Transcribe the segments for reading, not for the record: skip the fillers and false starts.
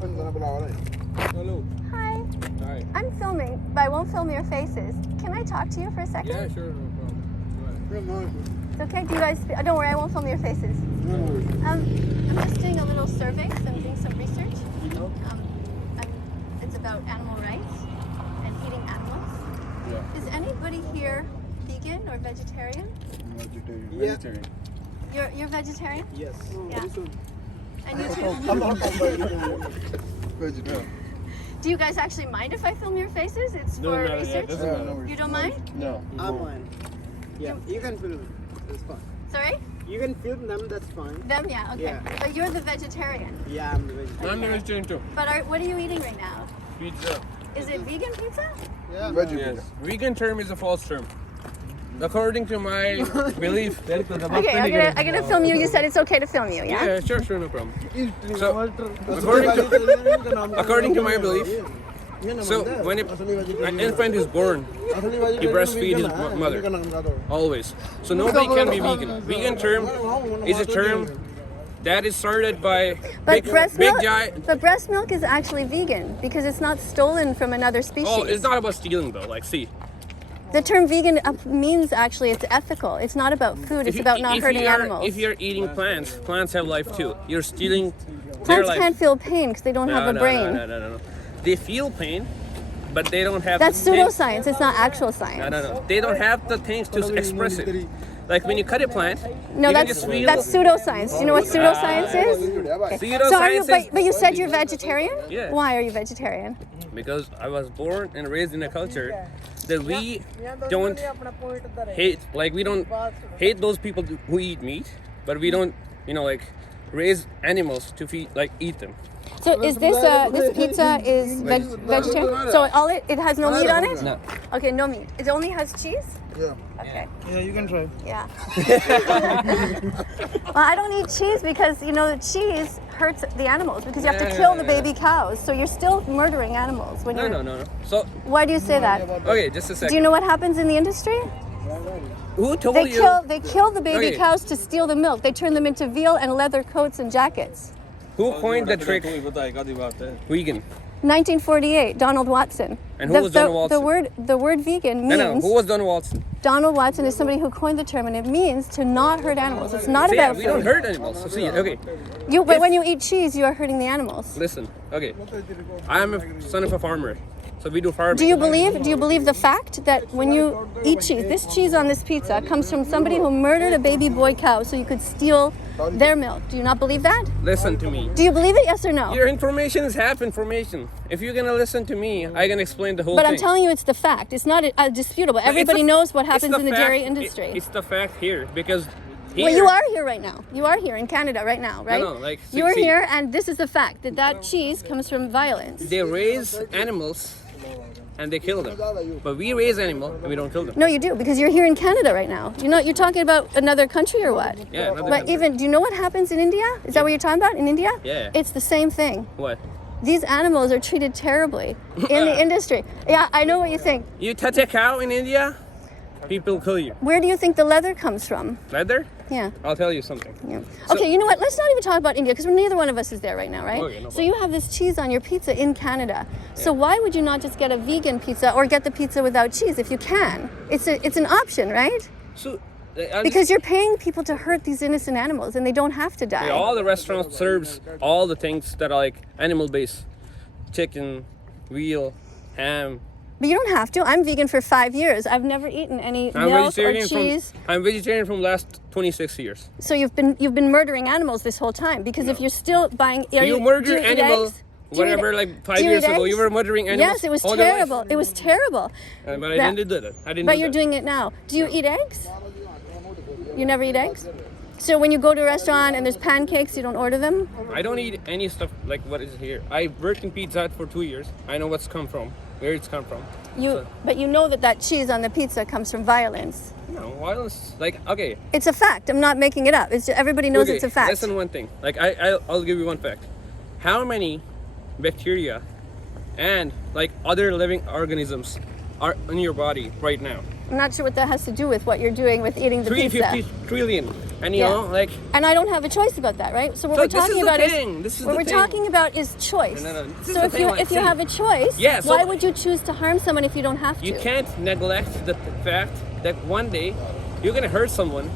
Hi. Hi. I'm filming, but I won't film your faces. Can I talk to you for a second? Yeah, sure, no problem. It's okay. Do you guys? Don't worry, I won't film your faces. I'm just doing a little survey. So I'm doing some research. It's about animal rights and eating animals. Yeah. Is anybody here vegan or vegetarian? Vegetarian. You're vegetarian? Yes. Yeah. And you too? Vegetarian. Do you guys actually mind if I film your faces? It's for research. You don't mind? No. I'm fine. Yeah, you can film them. That's fine. Sorry? You can film them, that's fine. Them, yeah, okay. Yeah. But you're the vegetarian. Yeah, I'm the vegetarian. I'm the vegetarian too. But what are you eating right now? Pizza. Is it vegan pizza? Yeah. Yes. Vegan term is a false term. According to my belief. Okay, I'm gonna film you. You said it's okay to film you, yeah? Yeah, sure, no problem. So, according to my belief, so when an infant is born, you breastfeed his mother, always. So nobody can be vegan. Vegan term is a term that is started by But big breast milk is actually vegan because it's not stolen from another species. Oh, it's not about stealing though. Like, see, The term vegan means actually it's ethical. It's not about food. It's about not hurting animals. If you're eating plants, plants have life too. You're stealing their Plants life. can't feel pain because they don't have a brain. No. They feel pain, but they don't have. That's the things- pseudoscience. It's not actual science. No. They don't have the things to express it. Like when you cut a plant, No, you can that's just feel. pseudoscience. Do you know what pseudoscience is? Okay. So are you? But you said you're vegetarian. Yeah. Why are you vegetarian? Because I was born and raised in a culture that we don't hate. Like we don't hate those people who eat meat, but we don't, like raise animals to feed, like eat them. So is this pizza is vegetarian? So it has no meat on it? No. Okay, no meat. It only has cheese? Yeah. Okay. Yeah, you can try. Yeah. Well, I don't eat cheese because the cheese hurts the animals because you have to kill the baby cows. So you're still murdering animals when you're. No. So Why do you say that? okay, just a second. Do you know what happens in the industry? Who told They you? kill the baby Okay. cows to steal the milk. They turn them into veal and leather coats and jackets. Who coined the trick? Vegan. 1948, Donald Watson. And who was Donald Watson? The word vegan means No. Who was Donald Watson? Donald Watson is somebody who coined the term, and it means to not hurt animals. It's not Yeah, about we food. don't hurt animals. So see, okay. But when you eat cheese, you are hurting the animals. Listen, okay. I am a son of a farmer, so we do farming. Do you believe the fact that when you eat cheese, this cheese on this pizza comes from somebody who murdered a baby boy cow so you could steal their milk? Do you not believe that? Listen to me. Do you believe it? Yes or no? Your information is half information. If you're gonna listen to me, I can explain the whole But thing. I'm telling you, it's the fact. It's not disputable. Everybody knows what happens in the dairy industry. It's the fact here because. Here, Well, you are here right now. You are here in Canada right now, right? No, like, You're see- here, and this is the fact that cheese comes from violence. They raise animals and they kill them, but we raise animals and we don't kill them. No, you do because you're here in Canada right now. You're talking about another country or what? Yeah, another But country. do you know what happens in India? Is that what you're talking about in India? Yeah. It's the same thing. What? These animals are treated terribly in the industry. Yeah, I know what you think. You touch a cow in India, people kill you. Where do you think the leather comes from? Leather? Yeah. I'll tell you something. Yeah. Okay, you know what? Let's not even talk about India because neither one of us is there right now, right? Okay, no So you have this cheese on your pizza in Canada. So why would you not just get a vegan pizza or get the pizza without cheese if you can? It's an option, right? So. Because you're paying people to hurt these innocent animals and they don't have to die. Yeah, all the restaurants serves all the things that are like animal based. Chicken, veal, ham. But you don't have to. I'm vegan for 5 years. I've never eaten any milk or cheese. I'm vegetarian from last 26 years. So you've been murdering animals this whole time because if you're still buying, You murder animals. Whatever, like 5 years ago, you were murdering animals. Yes, it was all their life. terrible. It was terrible. But I didn't do that. I didn't. But do you're that. doing it now. Do you eat eggs? You never eat eggs? So when you go to a restaurant and there's pancakes, you don't order them? I don't eat any stuff like what is here. I worked in Pizza Hut for 2 years. I know what's come from, where it's come from. But you know that cheese on the pizza comes from violence. No, violence. Like, okay. It's a fact. I'm not making it up. Everybody knows it's a fact. Listen one thing. Like, I'll give you one fact. How many bacteria and like other living organisms are in your body right now? I'm not sure what that has to do with what you're doing with eating the pizza. 350 trillion. And you Yeah. know, like, And I don't have a choice about that, right? So what So we're this talking is the about thing. This is what the we're thing. talking about is choice. No. This is So the if thing, you like, if you see, have a choice, Yeah, so- why would you choose to harm someone if you don't have to? you can't neglect the fact that one day you're gonna hurt someone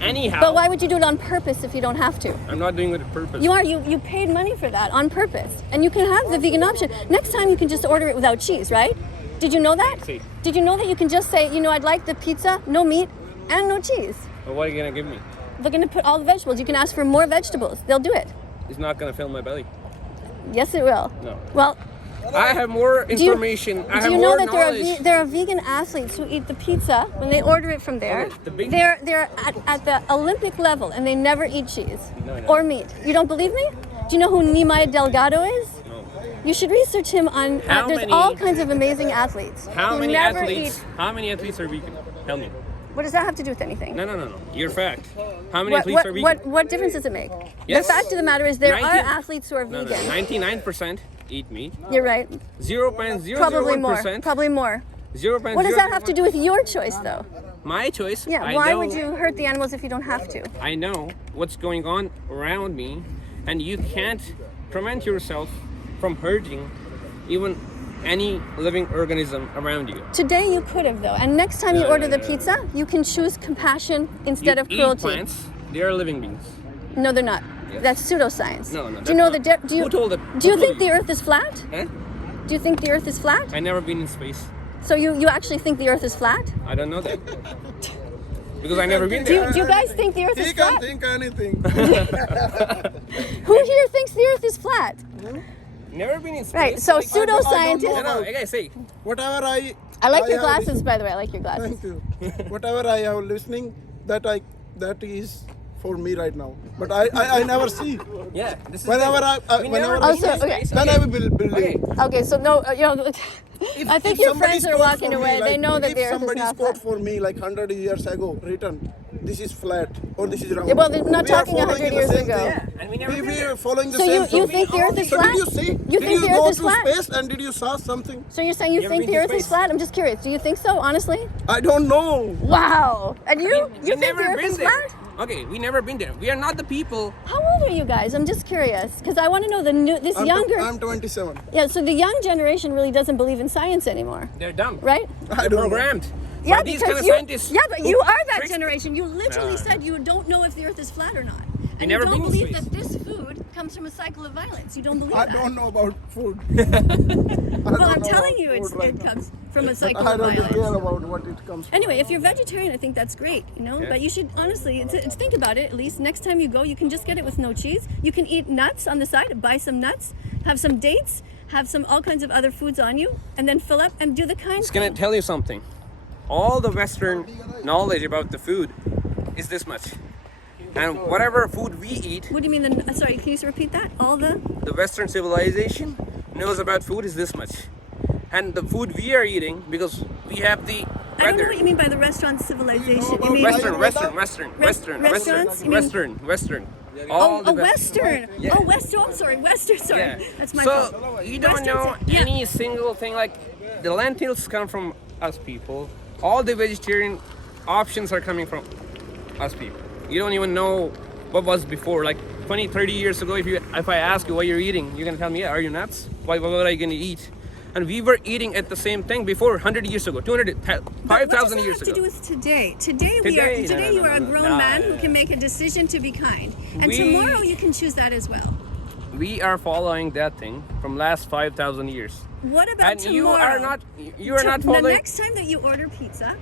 anyhow. But why would you do it on purpose if you don't have to? I'm not doing it on purpose. You paid money for that on purpose, and you can have the vegan option. Next time you can just order it without cheese, right? Did you know that? See. Did you know that you can just say, you know, I'd like the pizza, no meat, and no cheese. But what are you gonna give me? They're gonna put all the vegetables. You can ask for more vegetables. They'll do it. It's not gonna fill my belly. Yes, it will. No. Well, I have more do you, information. I do have you know more that knowledge. there are vegan athletes who eat the pizza when they order it from there? Okay, the big- They're at the Olympic level and they never eat cheese No, I know. or meat. You don't believe me? Do you know who Nehemiah Delgado is? No. You should research him on. How There's many- all kinds of amazing athletes How who many never athletes? eat. How many athletes are vegan? Tell me. What does that have to do with anything? No. Your fact. How many athletes are vegan? What difference does it make? Yes. The fact of the matter is there 19 are athletes who are No. vegan. 99% eat meat. You're right. 0.001%. Probably more. Probably more. 0.001%. What does that have to do with your choice, though? My choice. Yeah. I Why know, would you hurt the animals if you don't have to? I know what's going on around me, and you can't prevent yourself from hurting even any living organism around you. Today you could have, though. And next time you No, order no, the no. pizza, you can choose compassion instead You of eat cruelty. plants. They are living beings. No, they're not. Yes. That's pseudoscience. No, Do you that's know not. do you Who told it? Do you Who think told the Earth is flat? Eh? Do you think the Earth is flat? I never been in space. So you actually think the Earth is flat? I don't know that. Because I never been Do there. you guys think the Earth He is can flat? think anything. Who here thinks the Earth is flat? Never been in space. Right. So I don't know. pseudoscientists. No, I gotta say. Whatever I I like your have glasses, by the way. I like your glasses. Thank you. Whatever I have listening, that is for me right now. But I never see. Yeah. This is Whenever the thing. I We whenever never I been Also, in okay. space. then I will believe. Okay. Okay. So no, you know. I think If your somebody friends are spoke walking for me, away. They like, know that the if Earth is somebody not spoke flat. for me like 100 years ago, written, this is flat or this is round. Yeah, well, they're not We are talking following 100 the years same ago. thing. Yeah, and we never been We there. are following the So same you thing. think the Earth is So flat? did you see? You did think you the go Earth is to flat? space and did you saw something? So you're saying you You think ever the been Earth to is space? flat? I'm just curious. Do you think so, honestly? I don't know. Wow. And you We think the never Earth been is there. flat? Okay, we never been there. We are not the people. How old are you guys? I'm just curious because I want to know this younger. I'm 27. Yeah. So the young generation really doesn't believe in science anymore, They're dumb. right? I They're don't know. programmed. Yeah, by these because kind of you. scientists. Yeah, but who you are that tricks- generation. You literally No. said you don't know if the Earth is flat or not, and you never don't been in believe space. that this food comes from a cycle of violence. You don't believe I that. don't know about food. Well, I'm telling you, it comes from a cycle I of don't violence. care about what it comes from. Anyway, if you're vegetarian, I think that's great, you know. Yeah. But you should honestly, think about it. At least next time you go, you can just get it with no cheese. You can eat nuts on the side, buy some nuts, have some dates, have some all kinds of other foods on you, and then fill up and do the kind. It's gonna tell you something. All the Western knowledge about the food is this much. And whatever food we eat, What do you mean? Sorry, can you repeat that? All the. the Western civilization knows about food is this much. And the food we are eating, because we have the I don't know weather. what you mean by the restaurant civilization. You mean Western. Restaurants? You mean- Western. Oh, the Western. Yeah. Oh, Western. I'm sorry, Western. Sorry, Yeah. that's my so fault. you don't Western, know yeah. any single thing. Like the lentils come from us people. All the vegetarian options are coming from us people. You don't even know what was before. Like 20, 30 years ago, if I ask you what you're eating, you're gonna tell me, yeah, are you nuts? What are you gonna eat? And we were eating at the same thing before 100 years ago, 200, 5,000 years What does that have to do ago. with today? Today Today, you are a grown no, man who can make a decision to be kind, and tomorrow you can choose that as well. We are following that thing from last 5,000 years. What about And tomorrow? you are not The following. next time that you order pizza,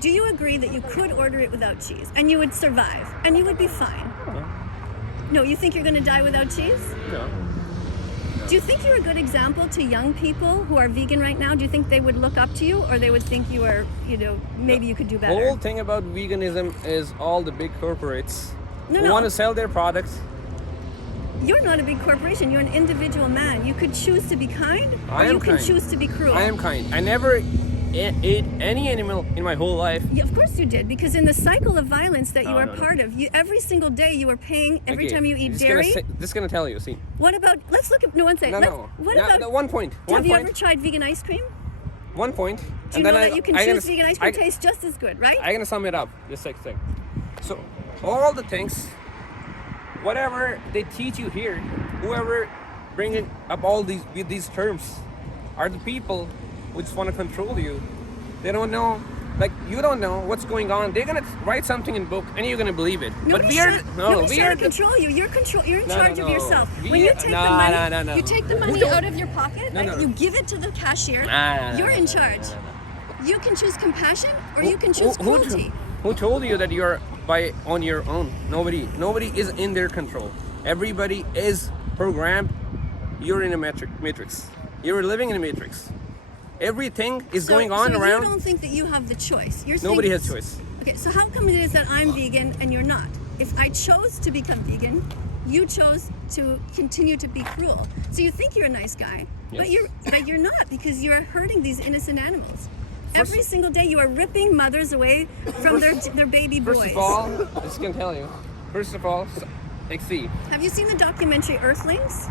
do you agree that you could order it without cheese and you would survive and you would be fine? No, you think you're going to die without cheese? No. Do you think you're a good example to young people who are vegan right now? Do you think they would look up to you, or they would think you are, maybe you could do The better? whole thing about veganism is all the big corporates No, who no. want to sell their products. You're not a big corporation. You're an individual man. You could choose to be kind, or I am you could kind. choose to be cruel. I am kind. I never ate any animal in my whole life. Yeah, of course you did, because in the cycle of violence that you No, are no, no. part of, every single day you are paying. Every Okay, time you eat this dairy. This is gonna tell you. See. What about? Let's look at. No, one second. No. What No, about? no, one point. One Have you point. ever tried vegan ice cream? one point. Do you and know then that you can choose vegan ice cream tastes just as good, right? I'm gonna sum it up. Just like thing. So all the things, whatever they teach you here, whoever bringing up all these terms, are the people who just want to control you. They don't know. Like, you don't know what's going on. They're gonna write something in book and you're gonna believe it. Nobody's trying to control you. You're in charge of yourself. When you take the money, you take the money out of your pocket, right? You give it to the cashier. You're in charge. You can choose compassion or you can choose cruelty. Who told you that you're on your own? Nobody is in their control. Everybody is programmed. You're in a matrix. You're living in a matrix. Everything is going on around. You don't think that you have the choice. Nobody has choice. Okay, so how come it is that I'm vegan and you're not? If I chose to become vegan, you chose to continue to be cruel. So you think you're a nice guy, but you're not, because you're hurting these innocent animals. Every single day you are ripping mothers away from their baby boys. First of all, I just can tell you. First of all, like, see. Have you seen the documentary Earthlings?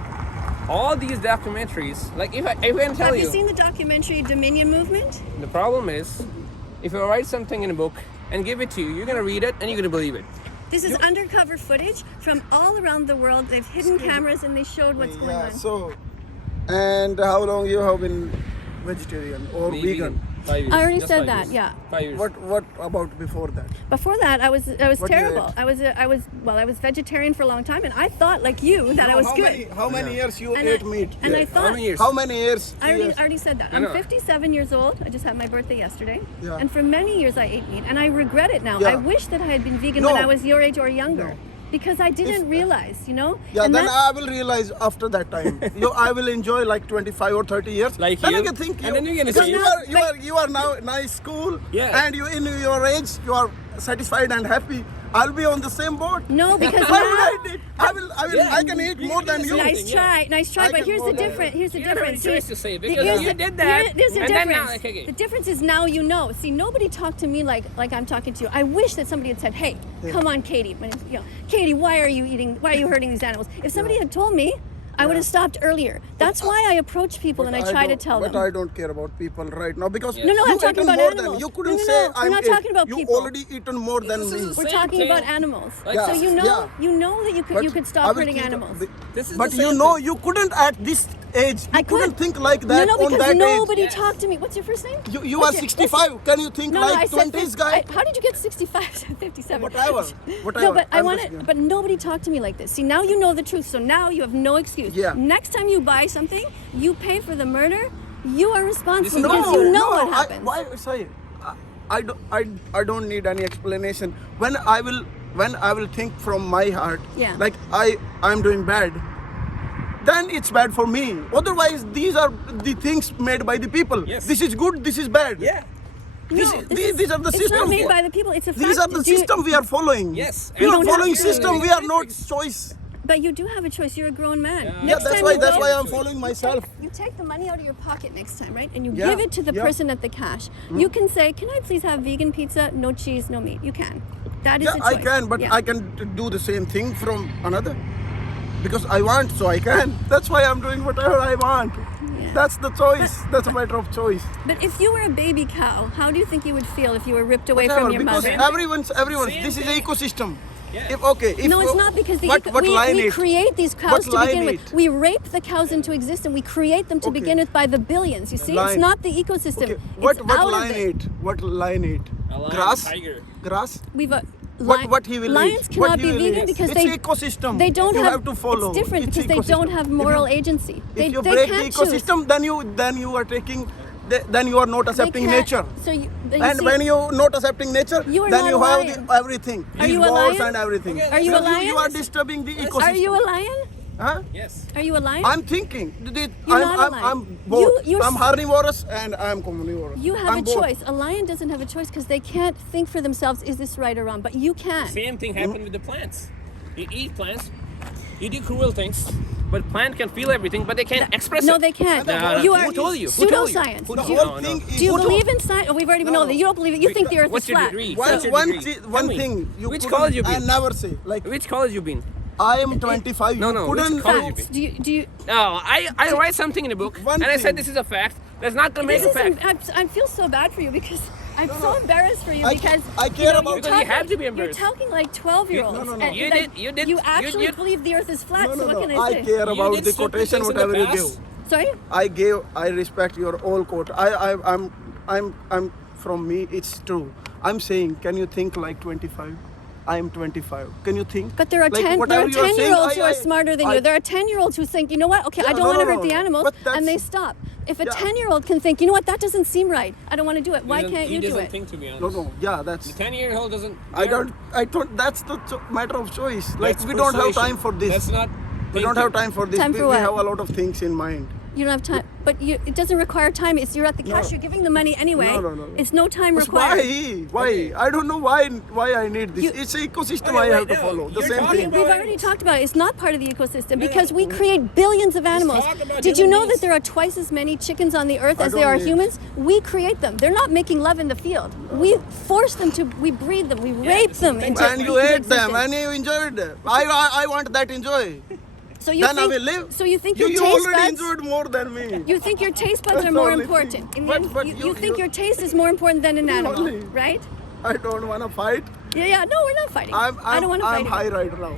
All these documentaries, like, if I can tell you. Have you seen the documentary Dominion Movement? The problem is, if I write something in a book and give it to you, you're gonna read it and you're gonna believe it. This is undercover footage from all around the world. They've hidden cameras and they showed what's going on. So, and how long you have been vegetarian or vegan? 5 years. I already Just said 5 that. years. Yeah. 5 years. What about before that? Before that, I was What you terrible. ate? I was vegetarian for a long time, and I thought like you that I was good. How many years you And ate I- meat? and I How thought many years? How many years? I already said that. I I'm know. 57 years old. I just had my birthday yesterday. Yeah. And for many years I ate meat, and I regret it now. Yeah. I wish that I had been vegan No. when I was your age or younger. No. Because I didn't realize, Yeah, And then that's- I will realize after that time. I will enjoy like 25 or 30 years. Like then you. I can think And then you're gonna because see. you are now nice school. Yeah. And you in your age, you are satisfied and happy. I'll be on the same boat. No, because Why now- will I eat? I can eat more than you. Nice try. I But can here's go the there. difference. Here's the You had already difference. choice to say, the- because here's you the- did that, There's the and then difference. now, okay. The difference is now you know. See, nobody talked to me like I'm talking to you. I wish that somebody had said, "Hey, come on, Katie. Katie, why are you hurting these animals?" If somebody had told me, I would have stopped earlier. That's why I approach people and I try to tell them. But I don't care about people right now because No, you I'm talking eaten about more animals. than you couldn't No, say we're I'm not ate. talking about you people. already eaten more than This me. is the We're same talking thing. about animals. Like, So you know that But you could I stop will hurting think- animals. This is But the you same know thing. you couldn't at this age. You I couldn't could. think like that No, on because that nobody age. talked to me. What's your first name? You What's are your- 65. Can you think No, like I said 20s guy? How did you get 65 to 57? Whatever. No, but I I'm want just- it. But nobody talked to me like this. See, now you know the truth. So now you have no excuse. Yeah. Next time you buy something, you pay for the murder. You are responsible No, because you know what happens. Why? Sorry, I don't need any explanation. When I will think from my heart, Yeah. like I'm doing bad, then it's bad for me. Otherwise, these are the things made by the people. Yes. This is good. This is bad. Yeah. These are the It's systems. not made by the people. It's a fact. These are the system we are following. Yes. We And are you don't following have to- system. We are not choice. But you do have a choice. You're a grown man. Yeah. Yeah, Next that's time why you that's go- why I'm following myself. You take the money out of your pocket next time, right? And you Yeah, give it to the yeah. person at the cash. You can say, "Can I please have vegan pizza? No cheese, no meat." You can. That is Yeah, a choice. I can, but Yeah. I can do the same thing from another because I want, so I can. That's why I'm doing whatever I want. Yeah. That's the choice. That's a matter of choice. But if you were a baby cow, how do you think you would feel if you were ripped away Whatever, from your because mother? everyone's. Same This is thing. ecosystem. Yeah. If No, it's not because what line we it? create these cows What to line begin with. it? We rape the cows into existence. We create them to Okay. begin with by the billions. You see, it's Line. not the ecosystem. Okay, It's what out line of it. it? What line it? A lion, Grass. tiger. Grass. We've What he will lions eat? What cannot he be will vegan eat. because it's they ecosystem. They don't you have, have to follow. It's different It's because they don't ecosystem. have If you- moral agency. They If you they break the can't choose. ecosystem, then you are taking. Then you are not They accepting can't- nature. So you And see, when you not accepting nature, You are then not you a have lion. everything. Are These you a wars lion? and everything. Okay, Are you a Because lion? You are disturbing the ecosystem. are you a lion? Huh? Yes. Are you a lion? I'm thinking. You're not a lion. I'm both. You're I'm carnivorous and I'm carnivorous. You have I'm a both. choice. A lion doesn't have a choice because they can't think for themselves, is this right or wrong? But you can. Same thing happened with the plants. You eat plants, you do cruel things, but plant can feel everything, but they can't express No, it. they can't. No. You Who are told you? Who told you? pseudoscience. Who The told you? whole No, thing no. is. Do you believe in science? Oh, we've already know that. You don't believe it. You think the earth What's is your flat. degree? One, What's your one, degree? thi- Tell one me. thing. You Which couldn't- college you I been? never say. Like, Which college you been? I am 25. No, you no, which couldn't. college you Facts. Do you No, I write something in a book, One and I said thing. this is a fact. That's not gonna make This a is, fact. I feel so bad for you because I'm so embarrassed for you I- because I care know, about- you're Because you talking- have to be embarrassed. You're talking like 12-year-olds. No, no, no. And, You like, did- You actually you- believe the Earth is flat. No, so no, what no. can I say? I care You about did the stupid quotation, things in the whatever you past. give. Sorry. I respect your all quote. I'm from me. It's true. I'm saying, can you think like 25? I am 25. Can you think? But there are Like, 10 whatever you are saying, 10-year-olds who are smarter than you. There are 10-year-olds who think, you know what? Okay, Yeah, I don't no, want to no, hurt no, the no. animals, But that's- and they stop. If a Yeah. 10-year-old can think, you know what? That doesn't seem right. I don't want to do it. Why can't you He do doesn't it? think, to be honest. No, no. Yeah, that's. The 10-year-old doesn't. I don't. That's the matter of choice. Like That's we don't have persuasion. time for this. That's not. We don't have time for this. Time for we what? have a lot of things in mind. You don't have time. But it doesn't require time. You're at the cash. No. You're giving the money anyway. No. It's no time But required. why? I don't know why I need this. You- It's an ecosystem Okay, I have wait, to no. follow. The You're same talking thing. about- We've already talked about it. It's not part of the ecosystem No, because no. we create billions of animals. talk about Did you human know beings. that there are twice as many chickens on the earth I as there don't are need- humans? We create them. They're not making love in the field. We force them to. We breed them. We rape them. Into, And you into ate them existence. and you enjoyed them. I want that enjoy. So you Then think, I will live. So you think you your taste already buds? enjoyed more than me. You think your taste buds That's are the more only important. thing. In the end, But you you- think you- your taste is more important than an animal, Only. right? I don't want to fight. Yeah. No, we're not fighting. I don't want to I'm fight. high you. right now.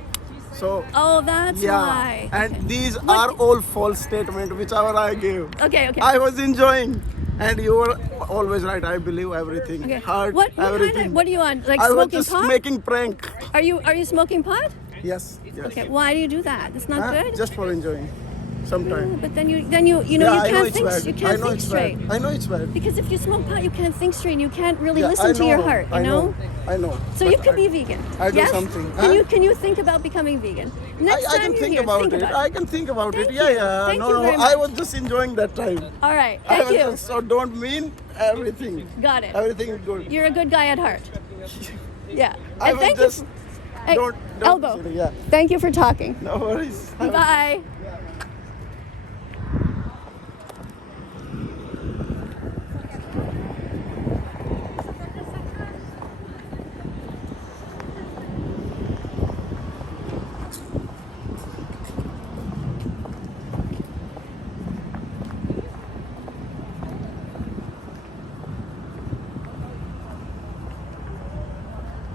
So Oh, that's yeah. why. And Okay. these are all false statements, whichever I gave. Okay. I was enjoying, and you were always right. I believe everything. Okay. Heart, What kind everything. of? What are you on? Like I was smoking just pot? making prank. Are you smoking pot? Yes. Okay. Why do you do that? It's not Huh? good. Just for enjoying. Sometime. But then you know Yeah, you I know can't it's think bad. you I can't know think it's straight. bad. I know it's bad. Because if you smoke pot, you can't think straight. and You can't really Yeah, listen I to your know, heart. You I know. I know. So But you could I- be vegan. I do yes? something. Can Huh? you think about becoming vegan? Next I time can you're think here, about think it. about I can think about Thank it. you. Yeah. Thank no, you no. very I much. was just enjoying that time. All right. I Thank was you. just, so don't mean everything. Got it. Everything is good. You're a good guy at heart. Yeah. I And was thank just you. Hey, don't elbow. consider- yeah. Thank you for talking. No worries. Bye.